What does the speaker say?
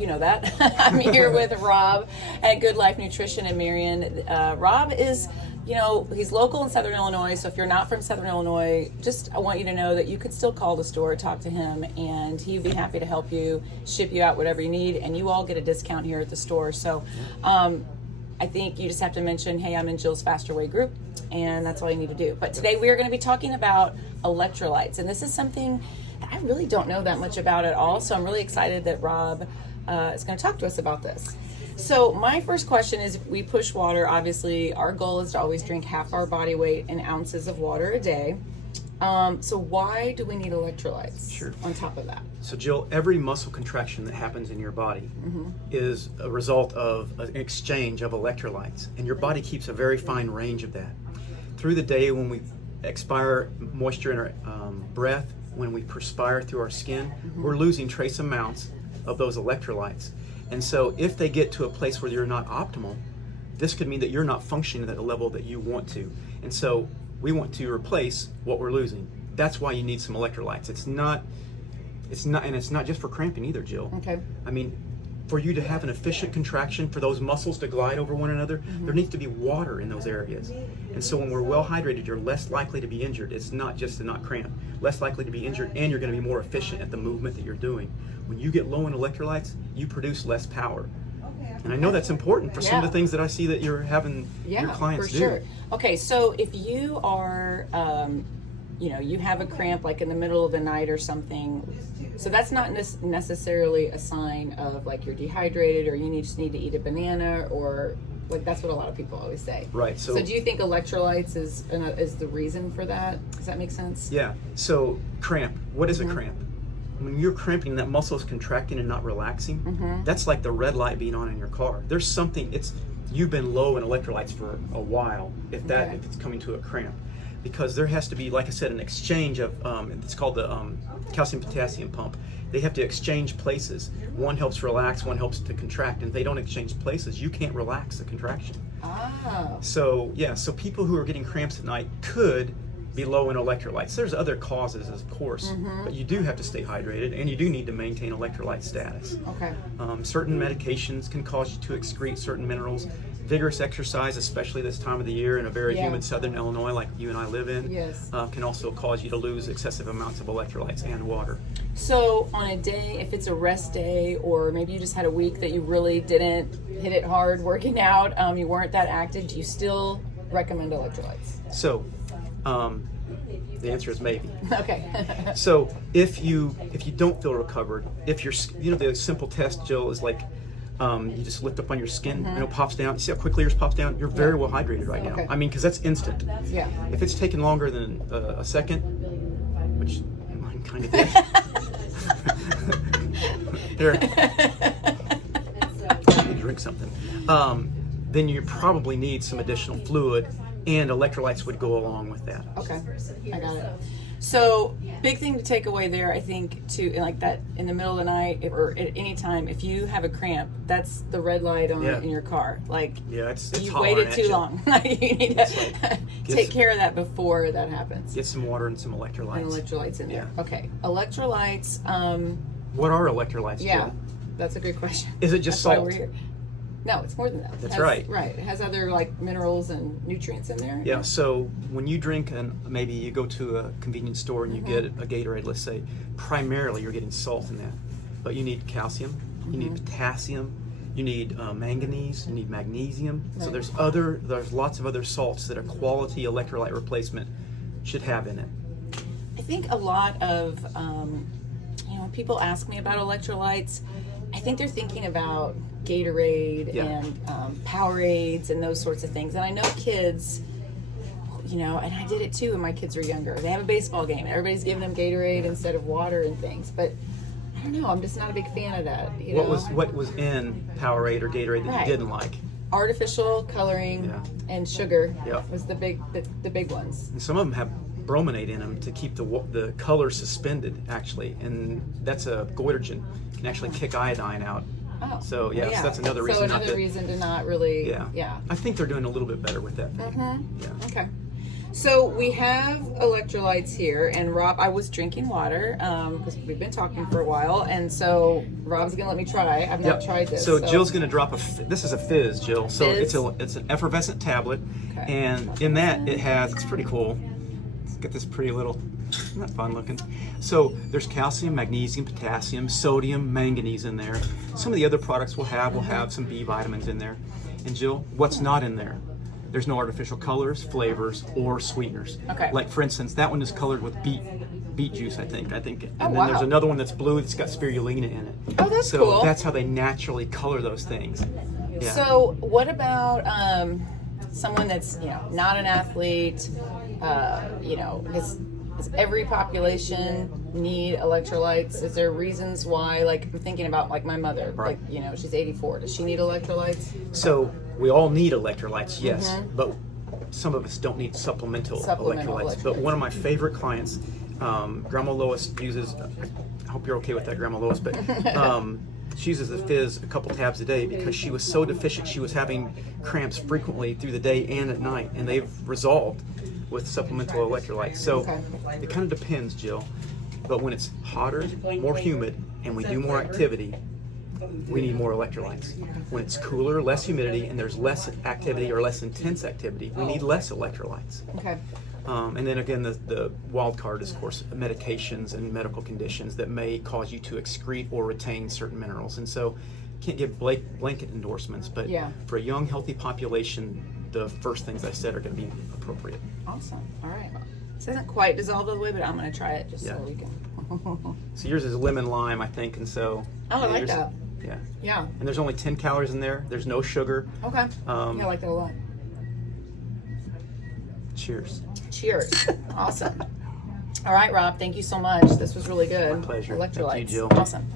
you know that. I'm here with Rob at Good Life Nutrition in Marion. Rob is, you know, he's local in Southern Illinois, so if you're not from Southern Illinois, I want you to know that you could still call the store, talk to him, and he'd be happy to help you, ship you out whatever you need, and you all get a discount here at the store. So I think you just have to mention, hey, I'm in Jill's Faster Way group, and that's all you need to do. But today we are going to be talking about electrolytes, and this is something that I really don't know that much about at all, so I'm really excited that Rob is going to talk to us about this. So my first question is, we push water. Obviously, our goal is to always drink half our body weight in ounces of water a day. So why do we need electrolytes? Sure. On top of that? So Jill, every muscle contraction that happens in your body is a result of an exchange of electrolytes, and your body keeps a very fine range of that. Through the day, when we expire moisture in our breath, when we perspire through our skin, we're losing trace amounts of those electrolytes. And so if they get to a place where you're not optimal, this could mean that you're not functioning at the level that you want to. And so we want to replace what we're losing. That's why you need some electrolytes. It's not just for cramping either, Jill. Okay. I mean, for you to have an efficient contraction, for those muscles to glide over one another, there needs to be water in those areas. And so when we're well hydrated, you're less likely to be injured. It's not just to not cramp, less likely to be injured, and you're going to be more efficient at the movement that you're doing. When you get low in electrolytes, you produce less power. And I know that's important for some of the things that I see that you're having your clients do. Yeah, for sure. Okay, so if you are, you have a cramp like in the middle of the night or something, so that's not necessarily a sign of like you're dehydrated or you just need to eat a banana, or like that's what a lot of people always say. Right. So do you think electrolytes is the reason for that? Does that make sense? Yeah. So cramp. What is a cramp? When you're cramping, that muscle is contracting and not relaxing. That's like the red light being on in your car. There's something. You've been low in electrolytes for a while. If it's coming to a cramp, because there has to be, like I said, an exchange of. It's called the calcium potassium pump. They have to exchange places. One helps relax, one helps to contract, and if they don't exchange places, you can't relax the contraction. Oh. So people who are getting cramps at night could be low in electrolytes. There's other causes, of course, but you do have to stay hydrated, and you do need to maintain electrolyte status. Okay. Certain medications can cause you to excrete certain minerals. Vigorous exercise, especially this time of the year in a very humid Southern Illinois like you and I live in, can also cause you to lose excessive amounts of electrolytes and water. So on a day, if it's a rest day, or maybe you just had a week that you really didn't hit it hard working out, you weren't that active, do you still recommend electrolytes? So the answer is maybe. Okay. So if you don't feel recovered, if you're, the simple test, Jill, is like you just lift up on your skin and it pops down. You see how quickly yours pops down? You're very well hydrated right now. I mean, because that's instant. Yeah. If it's taken longer than a second, which mine kind of did. Here. I need to drink something. Then you probably need some additional fluid, and electrolytes would go along with that. Okay, I got it. So big thing to take away there, I think, too, like that in the middle of the night or at any time, if you have a cramp, that's the red light on in your car. Like, it's you waited too long. You need to take care of that before that happens. Get some water and some electrolytes. And electrolytes in there. Okay, electrolytes. What are electrolytes? Yeah, Jill? That's a good question. Is it just that's salt? Why we're here. No, it's more than that. That's right. Right. It has other like minerals and nutrients in there. Yeah, so when you drink, and maybe you go to a convenience store and you get a Gatorade, let's say, primarily you're getting salt in that. But you need calcium, you need potassium, you need manganese, you need magnesium. Right. So there's lots of other salts that a quality electrolyte replacement should have in it. I think a lot of, when people ask me about electrolytes, I think they're thinking about Gatorade and Powerades and those sorts of things. And I know kids, and I did it too when my kids were younger. They have a baseball game. Everybody's giving them Gatorade instead of water and things. But I don't know. I'm just not a big fan of that. What was in Powerade or Gatorade that you didn't like? Artificial coloring and sugar was the big ones. And some of them have brominate in them to keep the color suspended, actually, and that's a goitrogen. Can actually kick iodine out. Oh. So so that's another reason. So another reason to not really. I think they're doing a little bit better with that. Okay. So we have electrolytes here, and Rob, I was drinking water because we've been talking for a while, and so Rob's gonna let me try. I've not tried this. So Jill's gonna drop this is a Fizz, Jill. So Fizz? it's an effervescent tablet, Okay. and in that it's pretty cool. It's got this pretty little, not fun looking. So there's calcium, magnesium, potassium, sodium, manganese in there. Some of the other products we'll have some B vitamins in there. And Jill, what's not in there? There's no artificial colors, flavors, or sweeteners. Okay. Like for instance, that one is colored with beet juice, I think. And then wow. there's another one that's blue that's got spirulina in it. Oh, that's so cool. that's how they naturally color those things. Yeah. So what about someone that's not an athlete? Does every population need electrolytes? Is there reasons why? Like I'm thinking about like my mother. Right. Like she's 84. Does she need electrolytes? So we all need electrolytes, yes, Mm-hmm. but some of us don't need supplemental Supplemental electrolytes. But electrolytes. one of my favorite clients, Grandma Lois uses. I hope you're okay with that, Grandma Lois, but she uses the Fizz a couple tabs a day because she was so deficient. She was having cramps frequently through the day and at night, and they've resolved with supplemental electrolytes. So it kind of depends, Jill. But when it's hotter, more humid, and we do more activity, we need more electrolytes. When it's cooler, less humidity, and there's less activity or less intense activity, we need less electrolytes. Okay. And then again, the wild card is, of course, medications and medical conditions that may cause you to excrete or retain certain minerals. And so, can't give blanket endorsements, but for a young, healthy population, the first things I said are going to be appropriate. Awesome. All right. This isn't quite dissolved all the way, but I'm going to try it just so we can. So yours is lemon lime, I think, and so. Oh, I like that. Yeah. Yeah. And there's only 10 calories in there. There's no sugar. Okay. Yeah, I like that a lot. Cheers. Cheers. Awesome. All right, Rob. Thank you so much. This was really good. My pleasure. Electrolytes. Thank you, Jill. Awesome.